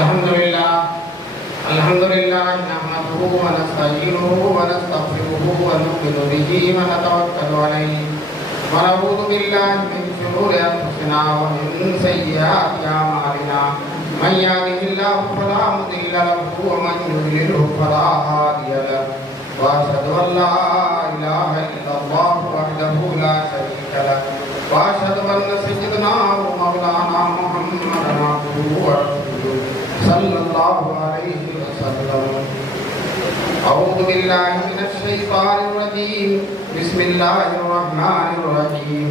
الحمد لله نحمده ونستعينه ونستغفره ونؤمن به ونتوكل عليه ونعوذ بالله من شرور انفسنا ومن سيئات اعمالنا من يهده الله فلا مضل له ومن يضلل فلا هادي له واشهد ان لا اله الا الله وحده لا شريك له واشهد ان سيدنا ومولانا محمدا عبده ورسوله صلى الله عليه وسلم. اعوذ بالله من الشيطان الرجيم. بسم الله الرحمن الرحيم.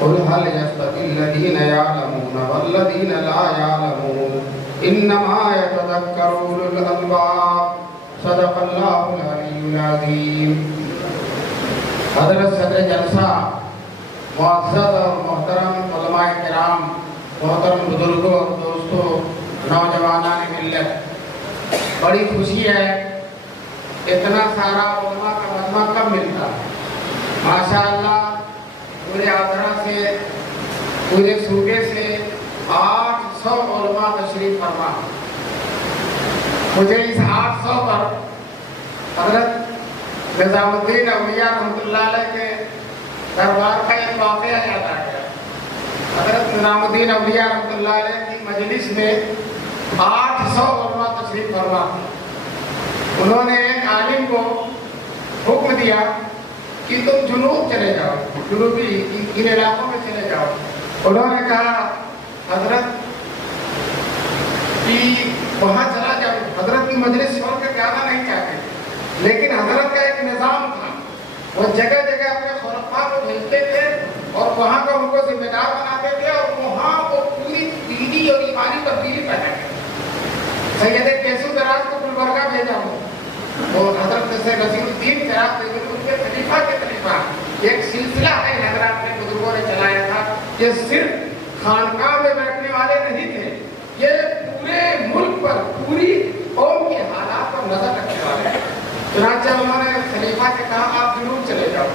قل هل يستوي الذين يعلمون والذين لا يعلمون انما يتذكر اولو الالباب. صدق الله العلي العظيم. حضرت صدر جلسہ، معزز اور محترم علماء کرام، محترم بزرگوں اور دوستوں، نوجوانان ملت، بڑی خوشی ہے اتنا سارا علماء کا مجمع کب ملتا ہے. ماشاءاللہ پورے آدھرا سے، پورے صوبے سے 800 علماء تشریف فرما. مجھے اس 800 پر حضرت نظام الدین اولیاء رحمۃ اللہ علیہ کے دربار کا ایک واقعہ یاد آ گیا. حضرت نظام الدین اولیاء رحمۃ اللہ علیہ کی مجلس میں 800 علماء تشریف فرما. انہوں نے ایک عالم کو حکم دیا کہ تم جنوب چلے جاؤ، جنوبی ان علاقوں میں چلے جاؤ. انہوں نے کہا حضرت کہ وہاں چلا جاؤ. حضرت کی مجلس چھوڑ کے جانا نہیں چاہتے، لیکن حضرت کا ایک نظام تھا. وہ جگہ جگہ اپنے خلفاء کو بھیجتے تھے اور وہاں کا ان کو ذمہ دار بناتے تھے اور وہاں وہ پوری دینی اور ایمانی تبدیلی پیدا کرتے. سید کیسو دراز کو گلبرگہ بھیجا ہوں، اور حضرت سے نصیر الدین فراق ان کے خلیفہ کے خلیفہ ایک سلسلہ ہے حضرات نے بزرگوں نے چلایا تھا. یہ صرف خانقاہ میں بیٹھنے والے نہیں تھے، یہ پورے ملک پر، پوری قوم کے حالات پر نظر رکھنے والے. چنانچہ انہوں نے خلیفہ سے کہا آپ جنوب چلے جاؤ.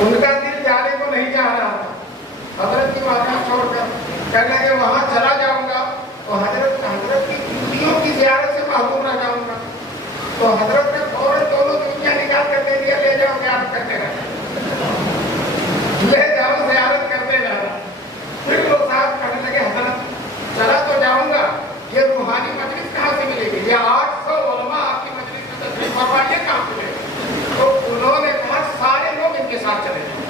ان کا دل جانے کو نہیں چاہ رہا تھا. حضرت کی باتیں چھوڑ کر کہنے کہ وہاں چلا جاؤں گا تو حضرت کی چوٹیوں کی زیارت سے محروم رہ جاؤں گا. تو حضرت نے فوراً دونوں چوٹیاں نکال کر دے دیا، لے جاؤ زیارت کرتے رہنا، لے جاؤ زیارت کرتے رہنا. پھر وہ صاحب کہنے لگے حضرت چلا تو جاؤں گا، یہ روحانی مجلس کہاں سے ملے گی؟ یہ 800 علماء آپ کی مجلس میں تشریف فرما یہ کہاں سے ملے گی؟ تو انہوں نے کہا سارے لوگ ان کے ساتھ چلے جائیں.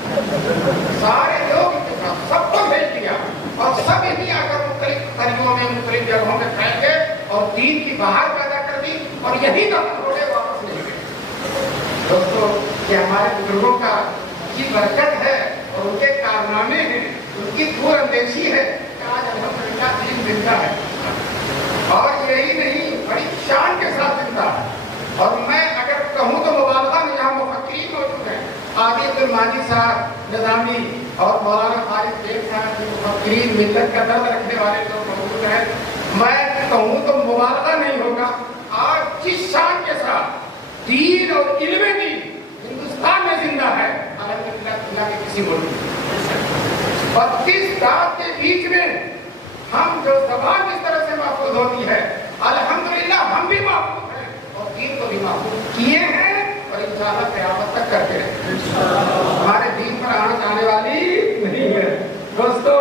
سارے لوگ ان کے ساتھ، سب کو بھیج دیا اور سب یہیں آ کر مختلف قریوں میں، مختلف جگہوں میں پھیل گئے اور دین کی بہار پیدا کر دی اور یہی دفن ہو گئے، واپس نہیں گئے. دوستو یہ ہمارے بزرگوں کا کی برکت ہے اور ان کے کارنامے ہیں، ان کی دور اندیشی ہے کہ آج الحمدللہ دین زندہ ہے. اور یہی نہیں، بڑی شان کے ساتھ زندہ ہے. اور میں اگر کہوں تو مبالغہ نہیں، یہاں مفکرین موجود ہیں. عادی عبد الماجد صاحب نظامی اور مولانا خالد بیگ صاحب جو مفکرین ملت کا درد رکھنے والے لوگ موجود ہیں. میں کہوں تو مبالغہ نہیں ہوگا، آج جس شان کے ساتھ دین اور علم دین ہندوستان میں زندہ ہے الحمدللہ دنیا کے کسی ملک میں 32 دانت کے بیچ میں ہم جو زبان اس طرح سے محفوظ ہوتی ہے الحمدللہ ہم بھی محفوظ ہیں اور دین کو بھی محفوظ کیے ہیں اور انشاءاللہ قیامت تک کرتے رہیں. ہمارے دین پر آنا چاہنے والی نہیں ہے. دوستو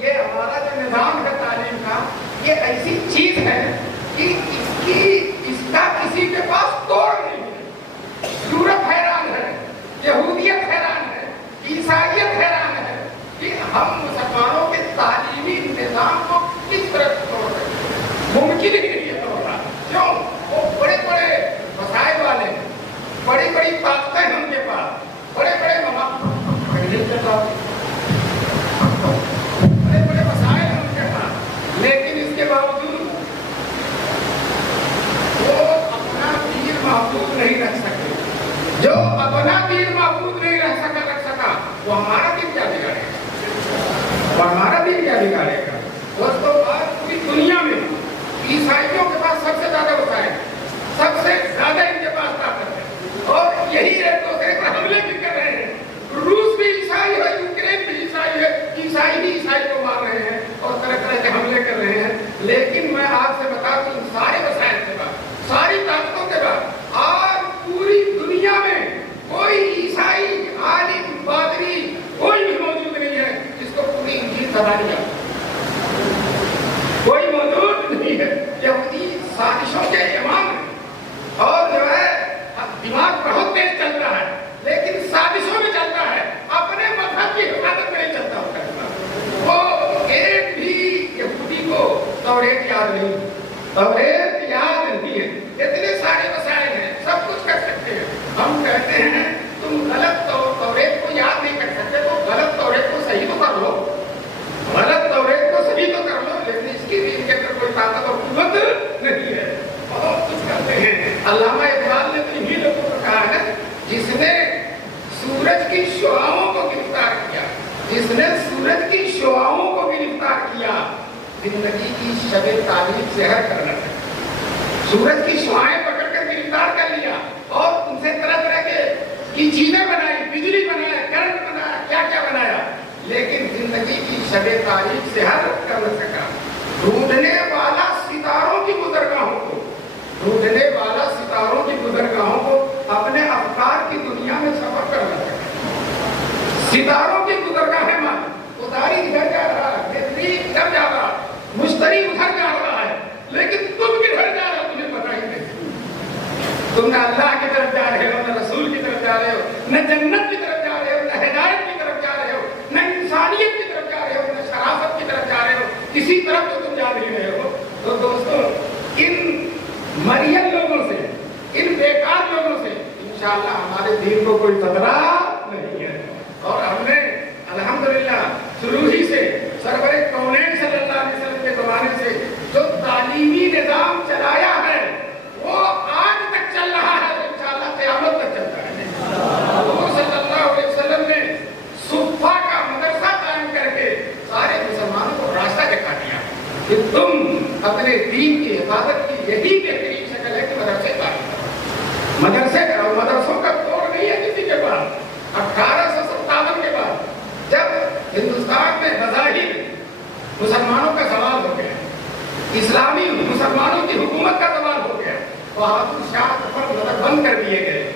یہ ہمارا جو نظام ہے تعلیم کا، یہ ایسی چیز ہے کہ اس کا کسی کے پاس توڑ نہیں ہے. یورپ حیران ہے، یہودیت حیران ہے، عیسائیت حیران ہے کہ ہم مسلمانوں کے تعلیمی نظام کو کس طرح توڑ رہے ہیں. ممکن ہی نہیں ہے توڑنا. کیوں؟ وہ بڑے بڑے وسائل والے ہیں، بڑی بڑی طاقتیں ہیں ان کے پاس، بڑے بڑے بڑے وسائل ہیں ان کے پاس، لیکن اس کے باوجود توریت یاد نہیں ہے، اتنے سارے مسائل ہیں، سب کچھ کر سکتے ہیں. ہم کہتے ہیں تم غلط توریت کو یاد نہیں کر سکتے تو غلط توریت کو صحیح تو کر لو، غلط توریت کو صحیح تو کر لو، لیکن اس کی بھی ان کے اندر کوئی طاقت اور قوت نہیں ہے. بہت کچھ کرتے ہیں. علامہ اقبال نے تو انہی لوگوں کو کہا ہے جس نے سورج کی شعاؤں کو گرفتار کیا، جس نے سورج کی شعاؤں کو گرفتار کیا، زندگی کی شب تعلیم سحر کر رہا ہے. سورج کی شعائیں پکڑ کر گرفتار کر لیا اور ان سے طرح طرح کی چیزیں بنائی، بجلی بنایا، کرنٹ بنایا، کیا کیا بنایا، لیکن زندگی کی شب تعلیم سحر کر نہ سکا. ڈھونڈنے والا ستاروں کی گزرگاہوں کو، ڈھونڈنے والا ستاروں کی گزرگاہوں کو اپنے افکار کی دنیا میں سفر کر نہ سکا. ستاروں کی گزرگاہیں مان، اتاری ادھر جا رہا ہے، بہتری ادھر جا رہا ہے، مشتری ادھر جا رہا ہے، لیکن تم کدھر جا رہے ہو تمہیں پتہ ہی نہیں. تم نہ اللہ کی طرف جا رہے ہو، نہ رسول کی طرف جا رہے ہو، نہ جنت کی طرف جا رہے ہو، نہ ہدایت کی طرف جا رہے ہو، نہ انسانیت کی طرف جا رہے ہو، نہ شرافت کی طرف جا رہے ہو. کسی طرف تو تم جا نہیں رہے ہو. تو دوستو ان مریم لوگوں سے، ان بیکار لوگوں سے انشاءاللہ ہمارے دین کو کوئی خطرہ نہیں ہے. اور ہم نے الحمدللہ شروع ہی سے سرور کونین صلی اللہ علیہ وسلم کے زمانے سے جو تعلیمی نظام چلایا ہے وہ آج تک چل رہا ہے، انشاءاللہ قیامت تک چلتا ہے. حضور صلی اللہ علیہ وسلم نے صفہ کا مدرسہ قائم کر کے سارے مسلمانوں کو راستہ دکھا دیا کہ تم اپنے دین کی حفاظت کی یہی بہترین شکل ہے کہ مدرسے قائم کرو. مدرسے کرو، مدرسوں کا توڑ نہیں ہے کسی کے پاس. 1857 کے بعد جب ہندوستان میں بظاہر مسلمانوں کا سوال ہو گیا، اسلامی مسلمانوں کی حکومت کا سوال ہو گیا، بہادر شاہ پر نظر بند کر دیے گئے.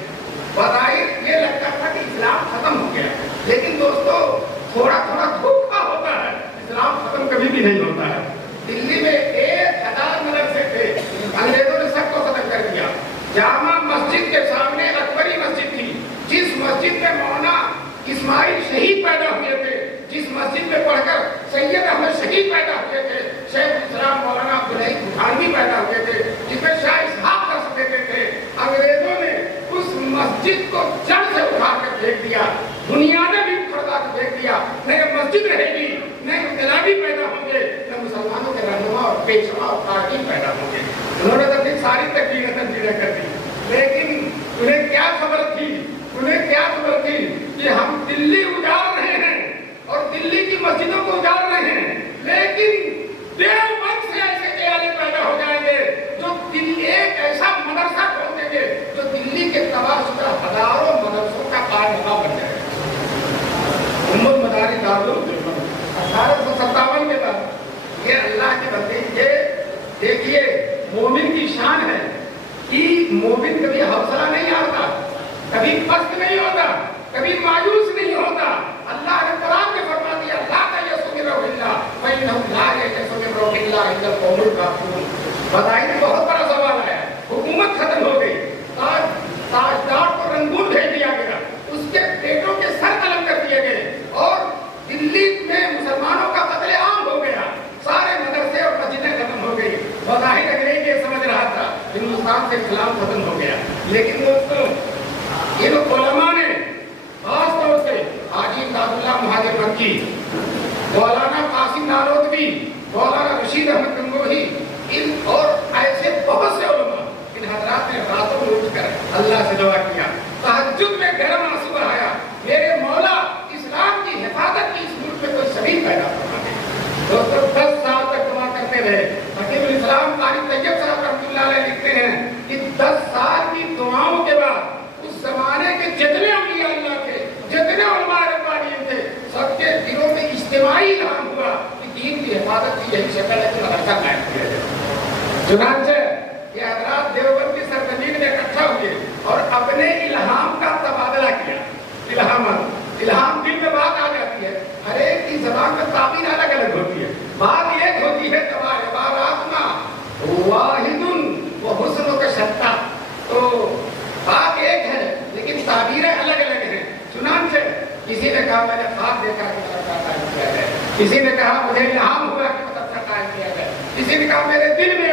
بظاہر یہ لگتا تھا کہ اسلام ختم ہو گیا، لیکن دوستو تھوڑا تھوڑا دھوکہ ہوتا ہے، اسلام ختم کبھی بھی نہیں ہوتا ہے. دلی میں 1000 مدرسے تھے، انگریزوں نے سب کو ختم کر دیا. جامع مسجد کے سامنے اکبری مسجد تھی، جس مسجد میں مولانا اسماعیل شہید پیدا ہوئے تھے، جس مسجد میں پڑھ کر سید احمد شہید پیدا ہوئے تھے، شیخ الاسلام مولانا عبدالحی بخارنی پیدا ہوئے تھے، جس میں شاہ اسحاق درس دیتے تھے. انگریزوں نے اس مسجد کو جڑ سے اٹھا کر پھینک دیا، بنیادیں بھی کھڑا کر پھینک دیا. نہ یہ مسجد رہے گی، نہ انقلابی پیدا ہوں گے، نہ مسلمانوں کے رہنما اور پیشوا اور تارکین پیدا ہوں گے. انہوں نے اپنی ساری تقریریں کر دی، لیکن انہیں کیا خبر تھی، انہیں کیا خبر تھی کہ ہم دلی اجاڑ رہے ہیں اور دلی کی مسجدوں کو اجاڑ رہے ہیں، لیکن دیوبند سے ایسے قیادی پیدا ہو جائیں گے جو دلی ایک ایسا مدرسہ کھول دیں گے جو دلی کے تباہ شدہ ہزاروں مدرسوں کا کارنامہ بن جائے گا. ام المدارس دارالعلوم 1857 کے بعد یہ اللہ کے بندے، یہ دیکھیے مومن کی شان ہے کہ مومن کبھی حوصلہ نہیں آتا، کبھی پست نہیں ہوتا، کبھی مایوس نہیں ہوتا. اللہ نے قرآن میں فرما دیا لا تیأسوا من روح اللہ فإنه لا ییأس من روح اللہ الا القوم الکافرون. بتائیے بہت بڑا سوال ہے. حکومت ختم ہو گئی، تاجدار کو رنگون بھیج دیا گیا، اس کے بیٹوں کے سر قلم کر دیے گئے اور دلی میں مسلمانوں کا قتل عام ہو گیا، سارے مدرسے اور مسجدیں ختم ہو گئی. بظاہر انگریز یہ سمجھ رہا تھا ہندوستان سے اسلام ختم ہو گیا، لیکن دوستوں ان علماء نے خاص طور سے حاجی امداد اللہ مہاجر مکی، مولانا قاسم نانوتوی، مولانا رشید احمد گنگوہی، ان اور ایسے بہت سے علماء، ان حضرات نے راتوں میں اٹھ کر اللہ سے دعا کیا، تہجد میں گرم آنسو بہایا، میرے مولا اسلام کی حفاظت کی اس ملک میں کوئی سبیل پیدا فرما دے. دوستوں 10 سال تک دعا کرتے رہے. حکیم الاسلام قاری طیب صاحب رحمۃ اللہ علیہ لکھتے ہیں کہ 10 سال کی دعاؤں کے بعد اس زمانے کے جتنے اولیاء اللہ تھے، جتنے علماء ربانیین تھے، سب کے دلوں میں اجتماعی الہام ہوا کہ دین کی حفاظت کی یہی شکل ہے کہ مدرسہ قائم کیا جائے. چنانچہ یہ حضرات دیوبند کی سرزمین میں اکٹھا ہوئے اور اپنے الہام کا تبادلہ کیا. الہام دل میں بات آ جاتی ہے، ہر ایک کی زبان میں تعبیر الگ الگ ہوتی ہے. بات ایک ہوتی ہے عباراتنا واحد و حسن کا شتہ، تو بات ایک ہے لیکن تعبیریں الگ الگ ہیں. چنانچہ کسی نے کہا میں نے خواب دیکھا کہ مدرسہ قائم کیا جائے، کسی نے کہا مجھے الہام ہوا کہ مدرسہ قائم کیا جائے، کسی نے کہا میرے دل میں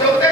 14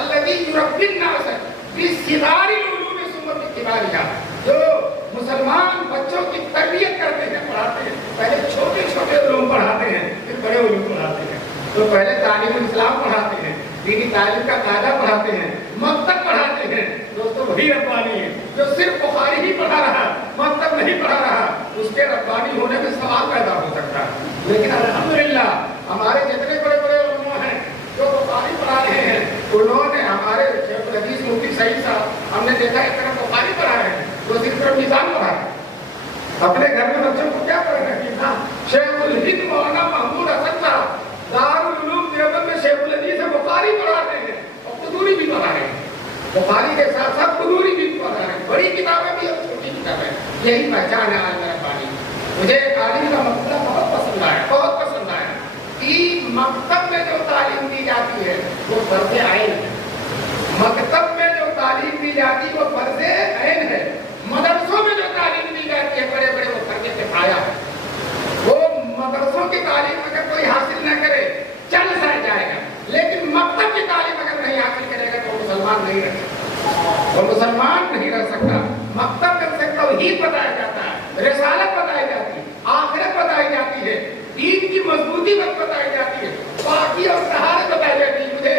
الذی یربی الناس بصغار العلوم ثم بکبارها، جو مسلمان بچوں کی تربیت کرتے ہیں، پڑھاتے ہیں، پہلے چھوٹے چھوٹے علوم پڑھاتے ہیں، پھر بڑے علوم پڑھاتے ہیں. تو پہلے تعلیم الاسلام پڑھاتے ہیں، دینی تعلیم کا قاعدہ پڑھاتے ہیں، مکتب پڑھاتے ہیں. دوستو وہی ربانی ہے جو صرف بخاری ہی پڑھا رہا، مکتب نہیں پڑھا رہا، اس کے ربانی ہونے میں سوال پیدا ہو سکتا ہے. لیکن الحمدللہ ہمارے جتنے بڑے بڑے علماء ہیں جو بخاری پڑھا رہے ہیں، انہوں نے ہمارے شیخ الحدیث مفتی سعید صاحب، ہم نے دیکھا ایک طرف بخاری پڑھا رہے ہیں، دوسری طرف میزان پڑھا رہے ہیں. اپنے گھر میں بچوں کو کیا پڑھ رہے ہیں؟ شیخ الہند مولانا محمود حسن صاحب دارالعلوم دیوبند میں شیخ الحدیث بخاری پڑھاتے ہیں اور قدوری بھی پڑھا رہے ہیں. بخاری کے ساتھ ساتھ قدوری بھی پڑھا رہے ہیں، بڑی کتابیں بھی اور چھوٹی کتابیں. یہی پہچان ہے آج میرا بانی. مجھے تعلیم کا مسئلہ بہت پسند آیا، بہت پسند آیا کہ مکتب میں جو تعلیم دی جاتی ہے وہ فرض عین ہے. مکتب میں جو تعلیم دی جاتی ہے وہ فرض عین ہے. مدرسوں میں جو تعلیم دی جاتی ہے بڑے بڑے وہ فرض کفایہ ہے. وہ مدرسوں کی تعلیم اگر کوئی حاصل نہ کرے چل سا جائے گا، لیکن مکتب کی تعلیم اگر نہیں حاصل کرے گا تو وہ مسلمان نہیں رہ سکتا، وہ مسلمان نہیں رہ سکتا. مکتب میں سے توحید بتایا جاتا ہے، رسالت بتائی جاتی ہے، آخرت بتائی جاتی ہے، دین کی مضبوطی بتائی جاتی ہے، پاکی اور طہارت بتائی جاتی ہے. مجھے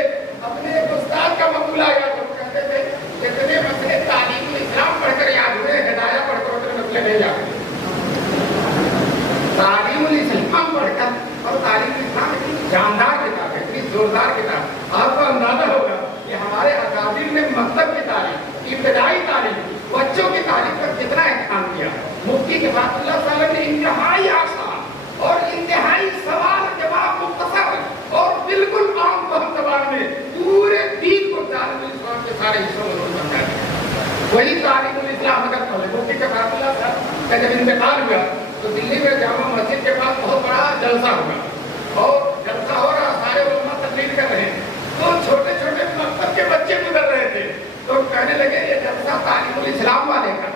اپنے استاد کا مقولہ یاد ہو، کہتے تھے جتنے مسئلے تعلیم الاسلام پڑھ کر یاد ہوئے، ہدایہ پڑھ کر اتنے مسئلے نہیں یاد ہوئے. تعلیم الاسلام پڑھ کر، اور تعلیم الاسلام اتنی جاندار کتاب ہے، اتنی زوردار کتاب. آپ کو اندازہ ہوگا کہ ہمارے اکابر نے مکتب کی تعلیم، ابتدائی تعلیم، بچوں کی تعلیم پر کتنا اہتمام کیا. مفتی کفایت اللہ صاحب نے انتہائی آسان اور انتہائی سوال جواب مختصر اور بالکل عام فہم زبان میں پورے دین کو تعلیم الاسلام کے سارے حصوں میں سمجھا دیا. وہی تعلیم الاسلام اگر پڑھے. مفتی کفایت اللہ صاحب کا جب انتقال ہوا تو دلی میں جامع مسجد کے پاس بہت بڑا جلسہ ہوا، اور جلسہ ہو رہا، سارے علماء تقریر کر رہے ہیں. تو چھوٹے چھوٹے مکتب کے بچے گزر رہے تھے، تو کہنے لگے یہ جلسہ تعلیم الاسلام والے کا،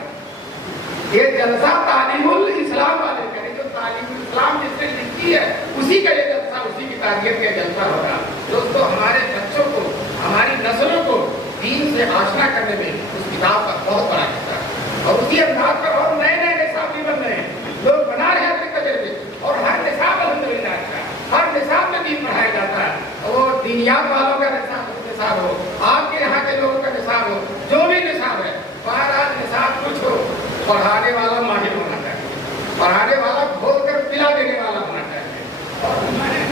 یہ جلسہ تعلیم الاسلام والے کا، جو تعلیم الاسلام جس نے لکھی ہے اسی کا یہ جلسہ، اسی کی تاریخ کا جلسہ ہو رہا. دوستو ہمارے بچوں کو، ہماری نسلوں کو دین سے آشنا کرنے میں اس کتاب کا بہت بڑا حصہ ہے. اور اسی انداز پر اور نئے نئے نصاب بھی بن رہے ہیں، لوگ بنا رہے ہیں اپنے تجربے. اور ہر نصاب الحمدللہ اچھا ہے، ہر نصاب میں دین پڑھایا جاتا ہے. اور دینیات والوں کا نصاب ہو، آپ کے یہاں کے لوگوں کا نصاب ہو، جو بھی نصاب ہے، بہرحال نصاب کچھ ہو، پڑھانے والا ماہر ہونا چاہیے، پڑھانے والا کھول کر پلا دینے والا ہونا چاہیے. اور میں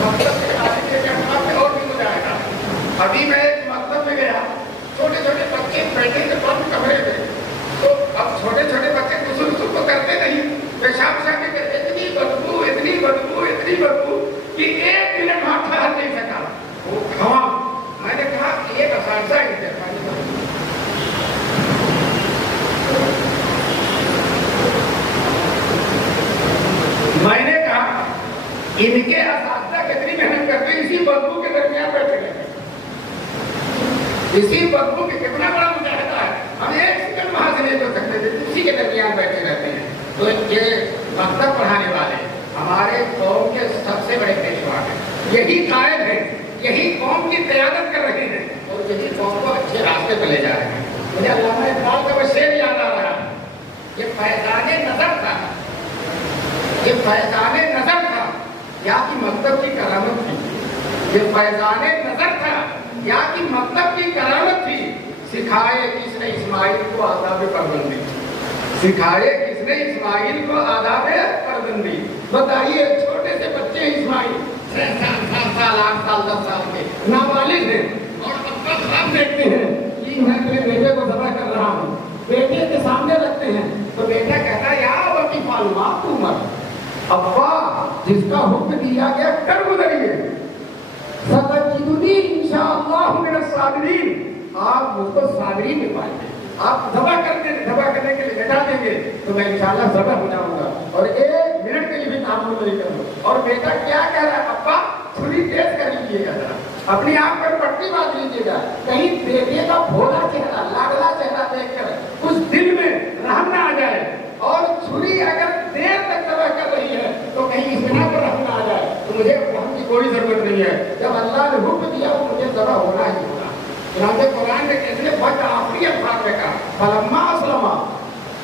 مکتب کے احتمام میں اور بھی ہو جائے گا. ابھی میں ایک مکتب میں گیا، چھوٹے چھوٹے بچے بیٹھے تھے بند کمرے میں. تو اب چھوٹے چھوٹے بچے غسل تو کرتے نہیں، پیشاب شاہ کے اتنی بدبو اتنی بدبو اتنی بدبو کہ ایک منٹ وہاں ٹھہر نہیں سکا. وہ کھاں میں نے کہا ایک اساتذہ ہی تھے، میں نے کہا ان کے اساتذہ کتنی محنت کرتے ہیں، اسی بدبو کے درمیان بیٹھے رہتے، اسی بدبو کے کتنا بڑا مجاہدہ ہے. ہم ایک سیکنڈ وہاں سے نہیں کر سکتے تھے، اسی کے درمیان بیٹھے رہتے ہیں. تو یہ مکتب پڑھانے والے ہمارے قوم کے سب سے بڑے پیشوا ہیں، یہی قائد ہیں، یہی قوم کی قیادت کر رہے ہیں، اور یہی قوم کو اچھے راستے پہ لے جا رہے ہیں. مجھے علامہ اقبال کا وہ شعر یاد آ رہا، یہ فیضان نظر تھا، یہ فیضان نظر تھا یا کہ مکتب کی کرامت تھی. یہ فیضان نظر تھا یا کہ مکتب کی کرامت تھی. سکھائے کس نے اسماعیل کو آداب پروندی، سکھائے کس نے اسماعیل کو آداب پروندی. بتائیے چھوٹے سے بچے اسماعیل 6 سال 7 سال 8 سال 10 سال کے نابالغ ہیں، اور ابا خواب دیکھتے ہیں کہ میں اپنے بیٹے کو ذبح کر رہا ہوں، بیٹے کے سامنے رکھتے ہیں تو بیٹا کہتا ہے یا وقی معلومات عمر، ابا جس کا حکم دیا گیا کر گزریے، ستجدنی انشاءاللہ من الصابرین، آپ مجھ کو صابرین میں پائیں گے. آپ ذبح کرنے کے لیے لٹا دیں گے تو میں انشاءاللہ ذبح ہو جاؤں گا، اور 1 منٹ کے لیے بھی تعامل نہیں کروں. اور بیٹا کیا کہہ رہا ہے، ابا چھری تیز کر لیجیے گا، ذرا اپنی آنکھ پر پٹی باندھ لیجیے گا، کہیں بیٹے کا بھولا چہرہ، لاڈلا چہرہ دیکھ کر اس دل میں رحم نہ آ جائے. اور چھری اگر دیر تک ذبح کر رہی ہے تو کہیں اس بنا پر رحم نہ آ جائے. تو مجھے رحم کی کوئی ضرورت نہیں ہے، جب اللہ نے حکم دیا وہ مجھے ذبح ہونا ہی چنانچہ قرآن نے کہتے ہیں بہت آخری الفاظ میں کہا فلما اسلما،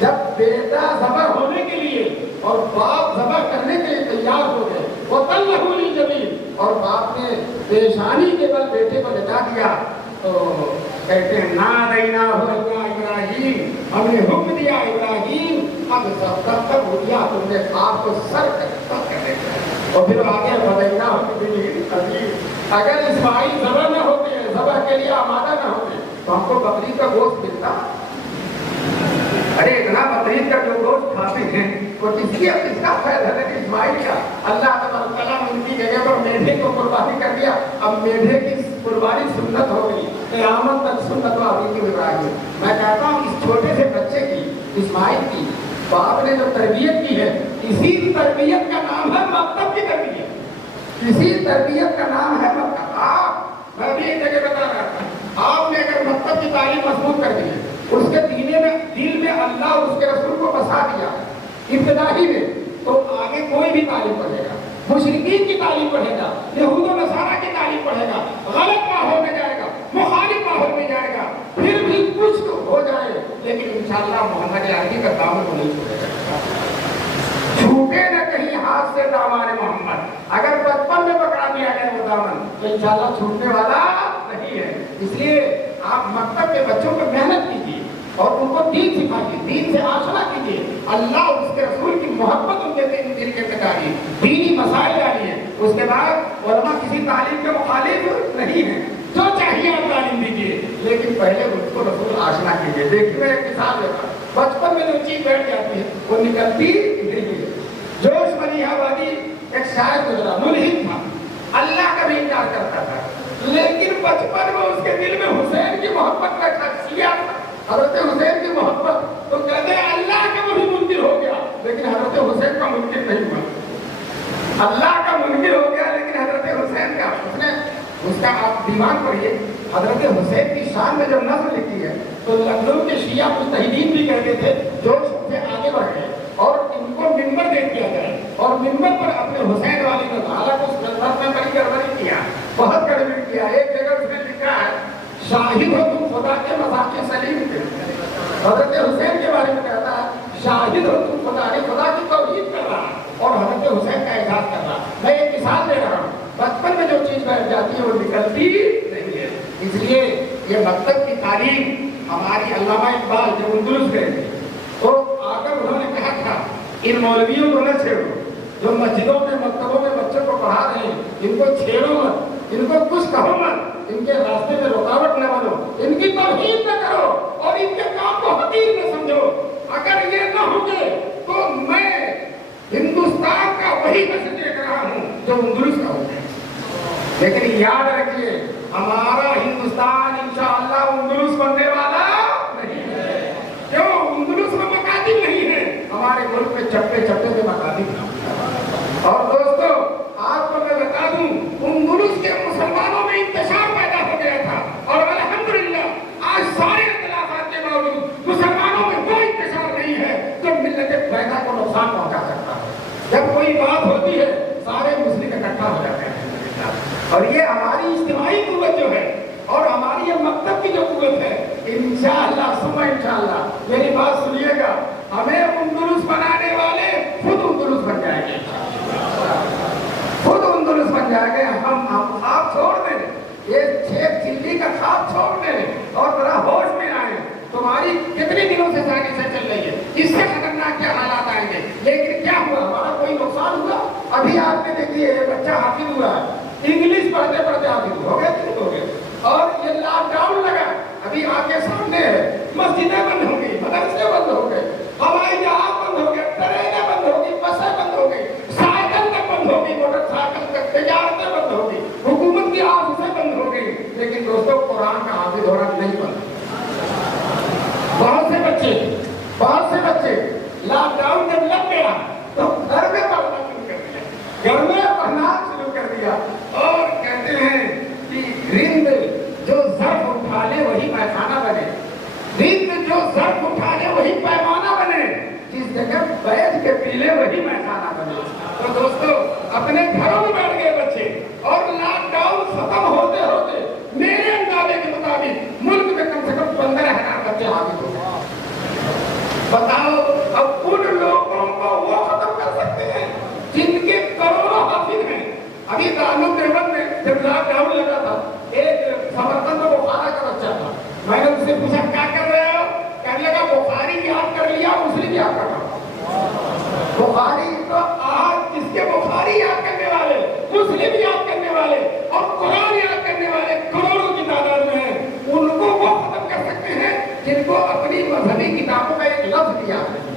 جب بیٹا ذبح ہونے کے لیے اور باپ ذبح کرنے کے لیے تیار ہو گئے، وَتَلَّهُ لِلْجَبِينِ، اور باپ نے پیشانی کے بل بیٹے کو لٹا دیا، تو کہتے ہیں نادیناہ ابراہیم، ہم نے حکم دیا ابراہیم اب تب تک ہو گیا تم نے آپ کو سر کرنے کا، اور پھر آگے فدیناہ العزیز، اگر اسماعیل ذبح نہ ہوتے، ذبح کے لیے آمادہ نہ ہوتے تو ہم کو بکری کا گوشت ملتا؟ ارے اتنا بقرعید کا جو گوشت کھاتے ہیں وہ کس کا فائدہ ہے؟ حضرت اسماعیل کا اللہ تعالیٰ نے ان کی جگہ پر میڈھے کو قربانی کر دیا، اب میڈھے کی قربانی سنت ہو گئی، قیامت تک سنت و عقیدہ ابراہیم۔ میں کہتا ہوں اس چھوٹے سے بچے کی، اسماعیل کی، باپ نے جو تربیت کی ہے، اسی تربیت کا نام ہے مکتب کی تربیت، اسی تربیت کا نام ہے مکتب۔ آپ، میں بھی ایک جگہ بتا رہا تھا، آپ نے اگر مکتب کی تعلیم مضبوط کر دی ہے، اس کے دل میں اللہ اور اس کے رسول کو بسا دیا ابتدائی میں، تو آگے کوئی بھی تعلیم پڑھے گا، مشرکین کی تعلیم پڑھے گا، یہود و نصارہ کی تعلیم پڑھے گا، غلط ماحول میں جائے گا، مخالف ماحول میں جائے گا، پھر بھی کچھ تو ہو جائے، لیکن انشاءاللہ محمد عربی کا دامن کو نہیں چھوڑے گا، چھوٹے نہ کہیں ہاتھ سے دامان محمد۔ اگر بچپن میں پکڑا دیا جائے وہ دامن تو انشاءاللہ چھوٹنے والا نہیں ہے۔ اس لیے آپ مکتب کے بچوں کو محنت کیجیے اور ان کو دین سکھائیے، دین سے آشنا کیجیے، اللہ اور اس کے رسول کی محبت ان کے دل کے اندر ڈالیے، دینی مسائل ڈالیے۔ اس کے بعد علماء کسی تعلیم کے مخالف نہیں ہیں، جو چاہیے آپ تعلیم دیجیے، لیکن پہلے اس کو رسول آشنا کیجیے۔ دیکھیے میں ایک مثال دیتا ہوں، بچپن میں جو چیز بیٹھ جاتی ہے وہ نکلتی نہیں ہے۔ جوش ملیحہ وادی ایک شاعر گزرا، ملحد تھا، اللہ کا بھی انکار کرتا تھا، لیکن بچپن میں اس کے دل میں حسین کی محبت کا خاصیت، حضرت حسین کی محبت، تو کہتے ہیں اللہ کا وہ بھی منکر ہو گیا لیکن حضرت حسین کا منکر نہیں ہوا، اللہ کا منکر ہو گیا لیکن حضرت حسین کا، اس کا آپ دیوان پڑھیے، حضرت حسین کی شان میں جب نظم لکھی ہے تو لندن کے شیعہ مجتہدین بھی کہتے تھے جو سب سے آگے بڑھ گئے اور ان کو منبر دے دیا جائے اور منبر پر اپنے حسین والی نے حالانکہ اس نظر میں بڑی گڑبڑی کیا، بہت گڑبڑی کیا۔ ایک جگہ اس نے لکھا ہے شاہد ہو تم خدا کے مذاق سلیم کے، حضرت حسین کے بارے میں کہتا ہے شاہد ہو تم خدا کی توحید کر رہا اور حضرت حسین کا اعزاز کر رہا۔ میں ایک مثال دے رہا ہوں، بچپن میں جو چیز بیٹھ جاتی ہے وہ نکلتی نہیں ہے۔ اس لیے یہ مکتب کی تعلیم ہماری علامہ اقبال جو اندلس گئے تھے تو آ کر انہوں نے کہا تھا ان مولویوں کو نہ چھیڑو جو مسجدوں میں مکتبوں میں بچوں کو پڑھا رہے ہیں، ان کو چھیڑو مت، ان کو کچھ کہو مت، ان کے راستے میں رکاوٹ نہ بنو، ان کی توہین نہ کرو اور ان کے کام کو حقیر نہ سمجھو۔ اگر یہ نہ ہوں گے تو میں ہندوستان کا وہی میسج دے رہا ہوں جو اندلس کا ہوتا ہے، لیکن یاد رکھیے ہمارا ہندوستان انشاءاللہ اندلس بننے والا نہیں ہے، کیوں؟ اندلس میں مکاتب نہیں ہے، ہمارے ملک میں چپے چپے میں مکاتب ہیں۔ اور دوستو آپ کو میں بتا دوں اندلس کے مسلمانوں میں انتشار پیدا ہو گیا تھا اور الحمدللہ آج سارے اختلافات کے باوجود مسلمانوں میں وہ انتشار نہیں ہے جو ملت بیضا کو نقصان پہنچا سکتا ہے۔ جب کوئی بات ہوتی ہے سارے مسلم اکٹھا ہو جاتے ہیں اور یہ ہماری اجتماعی قوت جو ہے اور ہماری یہ مکتب کی جو قوت ہے انشاءاللہ ثم انشاءاللہ، میری بات سنیے گا، ہمیں اندلس بنانے والے خود اندلس بن جائیں گے، خود اندلس بن جائیں گے۔ ہم خواب چھوڑ دیں، یہ چھیب چلی کا خواب چھوڑ دیں اور ذرا ہوش میں آئیں۔ تمہاری کتنے دنوں سے سازشیں چل رہی ہے، اس سے خطرناک کیا حالات آئیں گے، لیکن کیا ہوا؟ ہمارا کوئی نقصان ہوا؟ ابھی آپ نے دیکھیے بچہ حافظ ہوا ہے، انگلش پڑھتے پڑھتے حافظ ہو گئے، کتنے ہو گئے، اور یہ لاک ڈاؤن لگا، ابھی آپ کے سامنے ہے، مسجدیں بند ہو گئی، مدرسے بند ہو گئے، ہوائی جہاز بند ہو گئے، ٹرینیں بند ہو گئی، بسیں بند ہو گئی، سائیکل تک بند ہو گئی، موٹر سائیکل تک، تجارتیں بند ہو گئی، حکومت کی آفسیں بند ہو گئی، لیکن دوستوں قرآن کا حافظ ہونا نہیں بند۔ بہت سے بچے لاک ڈاؤن جب لگ گیا تو گھر میں پڑھنا شروع کر دیا، گھر میں پڑھنا شروع کر دیا اور کہتے ہیں کہ رند جو ظرف اٹھا لے وہی پیخانہ بنے، رند جو ظرف اٹھا لے وہی پیمانہ بنے، جس جگہ بیٹھ کے پی لے وہی پیخانہ بنے۔ تو دوستو اپنے گھروں میں بیٹھ گئے بچے اور لاک ڈاؤن ختم ہوتے ہوتے میرے اندازے کے مطابق اختیار نہیں,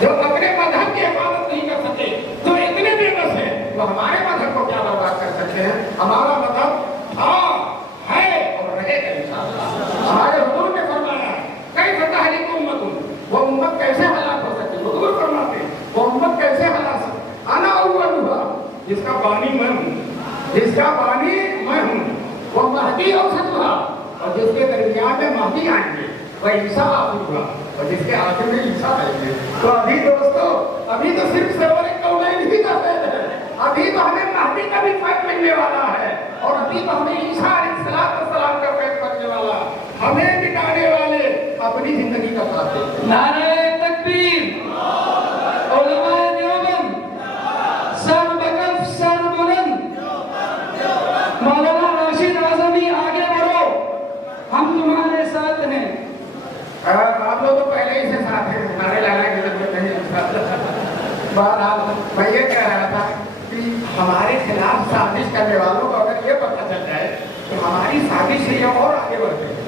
جو اپنے مذہب کی حفاظت نہیں کر سکتے, جو اتنے بے بس ہیں, وہ ہمارے مذہب کو کیا برباد کر سکتے ہیں؟ ہمارا مذہب تھا, ہے اور رہے گا انشاءاللہ. ہمارے حضور نے فرمایا کئی فتح علی کو امت, وہ امت کیسے ہلاک ہو سکتی؟ حضور فرماتے ہیں وہ امت کیسے ہلاک ہو سکتی؟ انا اولھا, جس کا بانی میں ہوں, جس کا بانی میں ہوں, وہ مہدی اوسطھا, اور جس کے درمیان میں مہدی آئیں گے, وہ عیسیٰ آخرھا, اور جس کے آخر میں عیسیٰ آئیں گے. تو ابھی دوستو, ابھی تو صرف سرور کونین ہی کا فیض ہے, ابھی تو ہمیں مہدی کا بھی فیض ملنے والا ہے, اور ابھی تو ہمیں عیسیٰ علیہ السلام کا فیض ملنے والا. ہمیں مٹانے والے اپنی زندگی کا ساتھ دیتے ہیں. نعرہ تکبیر, علماء دیوبند سر بکف سر بلند, مولانا راشد اعظمی آگے بڑھو, ہم تمہارے ساتھ ہیں. آپ لوگ تو پہلے ہی سے ساتھ ہیں, ہمارے لانا کی ضرورت نہیں. بہرحال میں یہ کہہ رہا تھا کہ ہمارے خلاف سازش کرنے والوں کو اگر یہ پتہ چل جائے کہ ہماری سازش سے یہ اور آگے بڑھتے ہیں,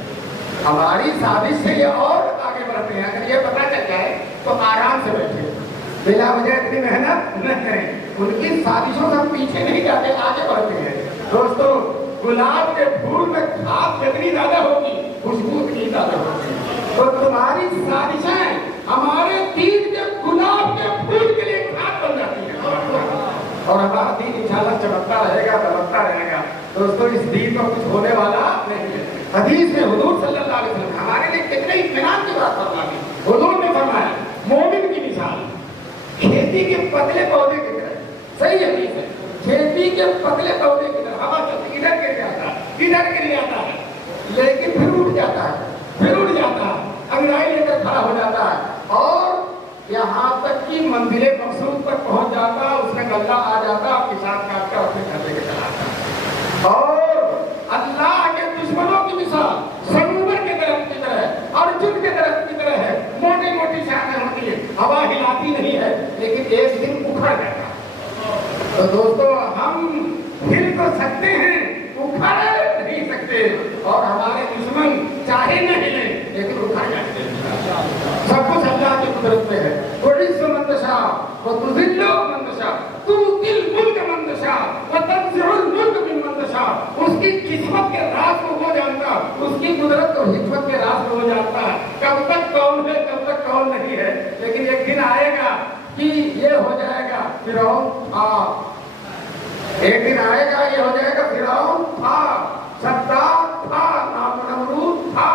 ہماری سازش سے یہ اور آگے بڑھتے ہیں, اگر یہ پتہ چل جائے تو آرام سے بیٹھے, بلا وجہ اتنی محنت نہ کریں. ان کی سازشوں سے ہم پیچھے نہیں جاتے, آگے بڑھتے ہیں. دوستو, گلاب کے پھول میں کھاد جتنی زیادہ ہوگی, خوشبو اتنی زیادہ ہوگی. تو تمہاری سازشیں ہمارے دین کے گلاب کے پھول کے لیے کھاد بن جاتی ہیں, اور ہمارا دین انشاءاللہ چمکتا رہے گا, دمکتا رہے گا. دوستو, اس دین کو کچھ ہونے والا نہیں ہے. حدیث میں حضور صلی اللہ علیہ وسلم ہمارے لیے کتنے اطمینان کی بات فرمائی. حضور نے فرمایا مومن کی مثال کھیتی کے پتلے پودے کی طرح. صحیح حدیث ہے, کھیتی کے پتلے پودے کی طرح. ہوا چلتی ادھر گر جاتا ہے, ادھر گر جاتا ہے, لیکن پھر اٹھ جاتا ہے, پھر اٹھ جاتا ہے, انگڑائی لے کر کھڑا ہو جاتا ہے, اور یہاں تک کہ منزل مقصود تک پہنچ جاتا, اس میں غلہ آ جاتا, کسان کاٹ کر اپنے گھر لے کے چلا جاتا. اور اللہ کے دشمنوں کی مثال سنوبر کے درخت کی طرح ہے, ارجن کے درخت کی طرح ہے. موٹی موٹی شاخیں ہوتی ہیں, ہوا ہلاتی نہیں ہے, لیکن ایک دن اکھڑ جاتا ہے. تو دوستو, ہم ہل تو سکتے ہیں, اکھڑ نہیں سکتے, اور ہمارے دشمن چاہے نہ ہلیں لیکن اکھڑ جاتے ہیں. سب کچھ اللہ کی قدرت میں ہے. تعز من تشاء وتذل من تشاء, تؤتی الملک من تشاء وتنزع الملک ممن تشاء. اس کی قسمت کے راز کو وہ جانتا, اس کی قدرت اور حکمت کے راز کو وہ جانتا ہے. کب تک کون ہے, کب تک کون نہیں ہے, لیکن ایک دن آئے گا کہ یہ ہو جائے گا فرعون. ایک دن آئے گا, یہ ہو جائے گا فرعون تھا, صداد تھا, نمرود تھا,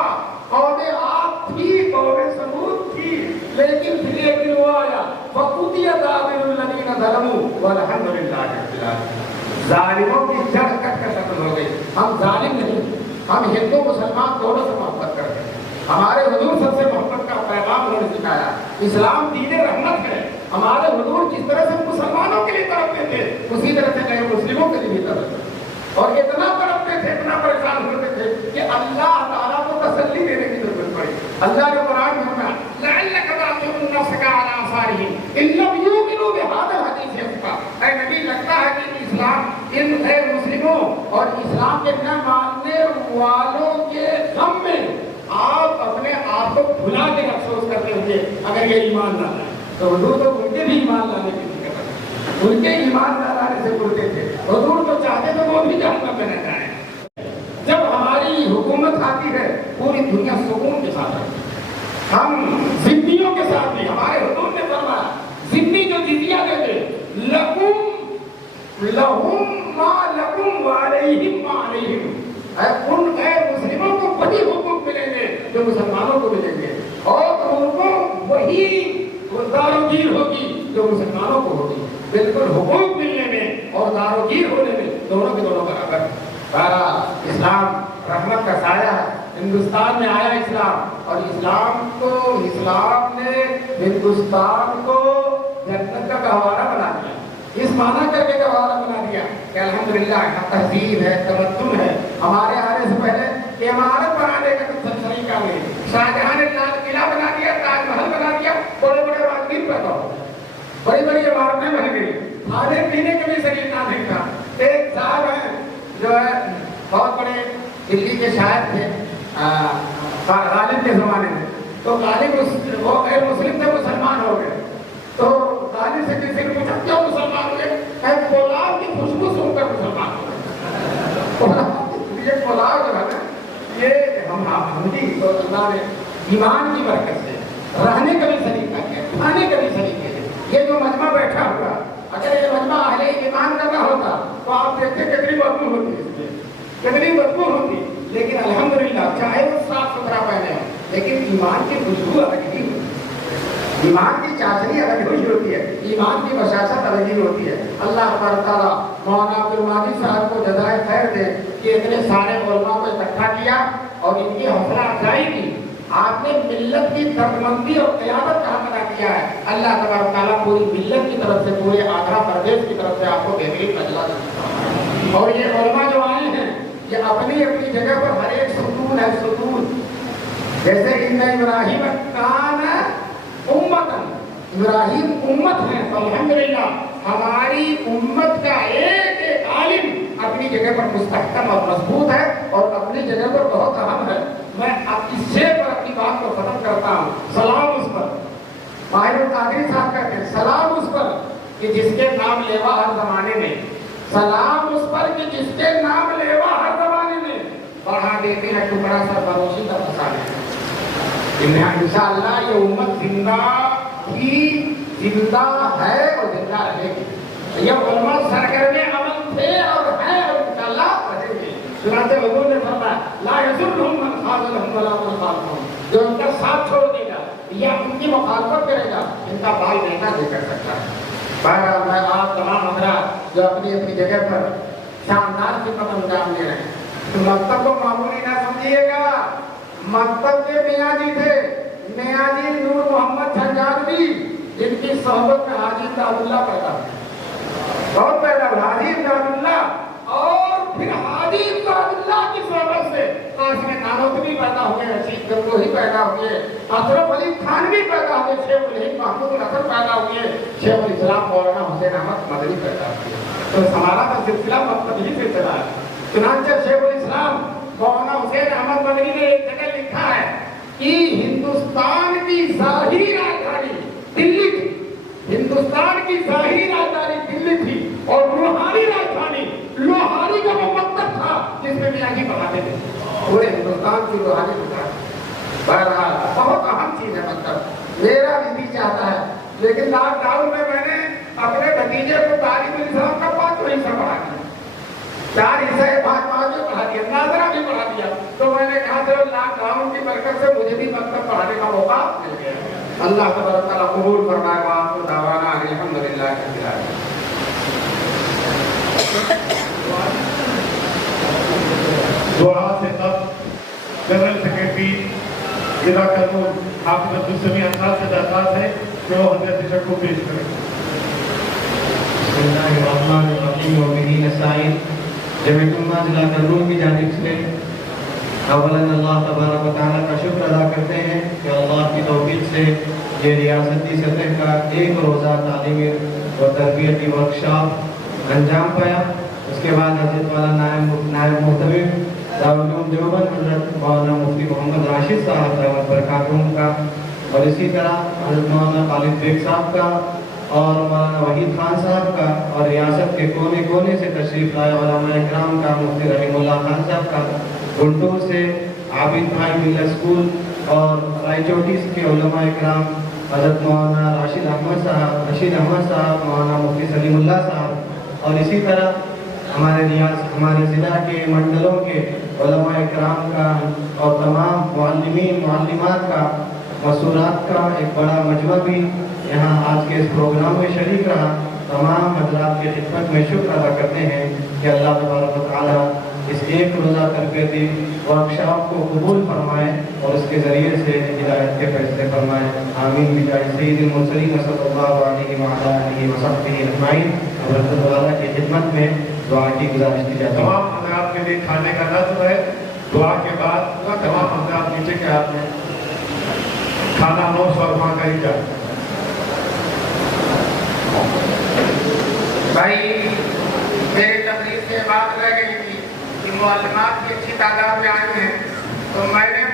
قوم عاد تھی, قوم ثمود تھی, لیکن پھر ایک دن وہ آیا فقضی دابر الذین ظلموا والحمد للہ رب العالمین. ظالموں کی جڑ کٹ کر ختم ہو گئی. ہم ظالم نہیں, ہم ہندو مسلمان دونوں سے محبت کرتے ہیں. ہمارے حضور سب سے محبت کا پیغام انہوں نے سکھایا. اسلام دین رحمت ہے. ہمارے حضور جس طرح سے مسلمانوں کے لیے تڑپتے تھے, اسی طرح سے نئے مسلموں کے لیے بھی تڑپتے تھے, اور اتنا تڑپتے تھے, اتنا پریشان ہوتے تھے کہ اللہ تعالیٰ کو تسلی دینے کی ضرورت پڑی. اللہ کے قرآن میں فرمایا لعلک باخع نفسک علی آثارہم ان لم یؤمنوا بہذا الحدیث اسفا. اے نبی, لگتا ہے کہ اسلام ان غیر مسلموں اور اسلام کے نہ ماننے والوں کے غم میں آپ اپنے آپ کو بھلا کے افسوس کرتے ہوئے اگر یہ ایمان نہ لائے. تو حضور تو ان کے بھی ایمان لانے کی فکر کرتے, ان کے ایمان نہ لانے سے بولتے تھے. حضور تو چاہتے تھے وہ بھی جہنم میں نہ جائیں. جب ہماری حکومت آتی ہے, پوری دنیا سکون کے ساتھ آتی ہے. ہم ذمیوں کے ساتھ بھی, ہمارے حضور نے فرمایا ذمی جو جزیہ دیتے, لہم ما لکم وعلیہم ما علیہم, ان غیر مسلموں کو وہی حقوق ملیں گے جو مسلمانوں کو ملیں گے, اور ان کو وہی داروگیر ہوگی جو مسلمانوں کو ہوگی. بالکل حقوق ملنے میں اور داروگیر ہونے میں دونوں کے دونوں برابر. اسلام رحمت کا سایہ ہے. ہندوستان میں آیا اسلام, اور اسلام نے ہندوستان کو جنت کا گہوارہ بنا دیا. اس معنی کر کے گہوارہ بنا دیا کہ الحمدللہ یہاں تہذیب ہے, تمدن ہے. ہمارے آنے سے پہلے عمارت بنانے کا کچھ طریقہ نہیں. شاہجہاں نے لال قلعہ بنا دیا, تاج محل بنا دیا, بڑے بڑے راجگیر پیدا ہو, بڑی بڑی عمارتیں بن گئی. کھانے پینے کا بھی سلیقہ نہیں تھا. ایک صاحب ہیں جو ہے بہت بڑے دلی کے شاعر تھے غالب کے زمانے میں, تو غالب وہ غیر مسلم تھے مسلمان ہو گئے. تو غالب سے کسی نے پوچھا کیوں مسلمان ہوئے؟ پلاؤ کی خوشبو سن کر مسلمان ہو گئے. یہ پلاؤ جو ہے نا یہ ہم تو اللہ نے ایمان کی برکت سے رہنے کا بھی سلیقہ کیا, کھانے کا بھی سلیقہ ہے. یہ جو مجمع بیٹھا ہوا, اگر یہ مجمع اہل ایمان کا نہ ہوتا تو آپ دیکھتے کتنی بدبو ہوتی, اس میں کتنی بدبو ہوتی. لیکن الحمدللہ چاہے وہ صاف ستھرا پہنے ہو, لیکن ایمان کی خوشبو الگ ہی ہوتی ہے, ایمان کی چاشنی الگ ہی ہوتی ہے, ایمان کی بشاشت الگ ہی ہوتی ہے. اللہ تعالیٰ مولانا عبدالماجد صاحب کو جزائے خیر دے کہ اتنے سارے علماء کو اکٹھا کیا اور ان کی حوصلہ افزائی کی. آپ نے ملت کی دردمندی اور قیادت کا حق ادا کیا ہے. اللہ تبارک تعالیٰ پوری ملت کی طرف سے, پورے آندھرا پردیش کی طرف سے آپ کو بہترین اجرا دے. اور یہ علماء جو آئے ہیں یہ اپنی اپنی جگہ پر ہر ایک ستون ہے, ستون. جیسے ان ابراہیم کان امتن, ابراہیم امت ہے, تو الحمدللہ ہماری امت کا ایک ایک عالم اپنی جگہ پر مستحکم اور مضبوط ہے اور اپنی جگہ پر بہت اہم ہے. میں اب اس سے پر اپنی بات کو ختم کرتا ہوں. سلام اس پر, ماہر القادری صاحب کہتے ہیں سلام اس پر کہ جس کے نام لیوا ہر زمانے میں, سلام اس پر کہ جس کے نام لیوا ہر زمانے میں, بڑھا دیتے ہیں ٹکڑا سر فروشی کا فسانے. انشاءاللہ یہ امت زندہ ہی زندہ ہے اور زندہ رہے گی. یہ علماء سرگرم عمل تھے اور ہیں اور انشاءاللہ رہیں گے. چنانچہ حضور نے فرمایا لا یضرهم من خاذلهم ولا من خالفهم, جو ان کا ساتھ چھوڑ دے گا یا ان کی مخالفت کرے گا ان کا بال نہیں دے کر سکتا. بہرحال میں آپ تمام حضرات جو اپنی اپنی جگہ پر شاندار خدمت انجام دے رہے ہیں, تو مکتب کو معمولی نہ سمجھیے گا. مکتب کے میاں جی تھے, میاں جی نور محمد جھنجھانوی, جن کی صحبت میں حاجی امداد اللہ پیدا ہوئے, بہت پیدا ہوئے حاجی امداد اللہ, اور پھر حاجی امداد اللہ کی صحبت سے قاسم نانوتوی پیدا ہوئے, رشید گنگوہی پیدا ہوئے, اشرف علی تھانوی پیدا ہوئے, شیخ الہند محمود الحسن پیدا ہوئے, شیخ الاسلام مولانا حسین احمد مدنی پیدا ہوئے. تو ہمارا تو سلسلہ مکتب ہی سے چلا ہے. چنانچہ شیخ الاسلام مولانا حسین احمد مدنی نے ایک جگہ لکھا ہے کہ ہندوستان کی ظاہری راجدھانی دلی تھی, ہندوستان کی ظاہری راجدھانی دلی تھی اور روحانی راجدھانی لوہاری کا وہ مکتب تھا جس میں میاں جی پڑھاتے تھے. پورے ہندوستان کی روحانی گزار. بہرحال بہت اہم چیز ہے مکتب. میرا بھی چاہتا ہے, لیکن لاک ڈاؤن میں نے اپنے بھتیجے کو تعلیم الاسلام کا 5 حصہ پڑھا دیا, 4 حصے 5 میں پڑھا دیا, ناظرہ بھی پڑھا دیا. تو میں نے کہا چلو لاک ڈاؤن کی برکت سے مجھے بھی مکتب پڑھانے کا موقع مل گیا. اللہ تبارک تعالیٰ قبول فرمائے. وآخر دعوانا الحمدللہ رب العالمین. دعا سے سب جنرل سیکرٹری ضلع قانون حافظ عبدالسمیع انصار سے درخواست ہے کہ وہ حضرت شک کو پیش کریں. بسم اللہ الرحمن الرحیم و بہ نستعین. جمعیت علماء ضلع قانون کی جانب سے اولاً اللہ تبارک و تعالیٰ کا شکر ادا کرتے ہیں کہ اللہ کی توفیق سے یہ ریاستی سطح کا ایک روزہ تعلیمی و تربیتی ورکشاپ انجام پایا. اس کے بعد حضرت مولانا نائب محتوی دارالعلوم دیوبند حضرت مولانا مفتی محمد راشد صاحب دعوت برکاتہم کا, اور اسی طرح حضرت مولانا خالد بیگ صاحب کا اور مولانا وحید خان صاحب کا, اور ریاست کے کونے کونے سے تشریف لائے علماء اکرام کا, مفتی رحیم اللہ خان صاحب کا, گنٹور سے عابد بھائی ملا اسکول اور رائے چوٹی کے علماء اکرام حضرت مولانا رشید احمد صاحب, مولانا مفتی سلیم اللہ صاحب, اور اسی طرح ہمارے ضلع کے منڈلوں کے علماء اکرام کا اور تمام معلمین معلمات کا, مسورات کا ایک بڑا مجمع بھی یہاں آج کے اس پروگرام میں شریک رہا. تمام حضرات کی خدمت میں شکر ادا کرتے ہیں کہ اللہ تبارک و تعالیٰ اس ایک روزہ تربیتی ورکشاپ کو قبول فرمائے اور اس کے ذریعے سے ہدایت کے فیصلے فرمائے. آمین بجائے سید المرسلین صلی اللہ علیہ وعلیہ آلہ وصحبہ اجمعین. حضرت والا کی خدمت میں دعا کی گزارش کی جاتی ہے. تمام حضرات کے لیے کھانے کا نظم ہے. دعا کے بعد تمام حضرات نیچے کے ہاتھ میں کھانا نوش اور وہاں کا ہی جائے. بھائی میری تقریر سے بات رہ گئی تھی کہ معلومات کی اچھی تعداد میں آئی ہیں, تو میں نے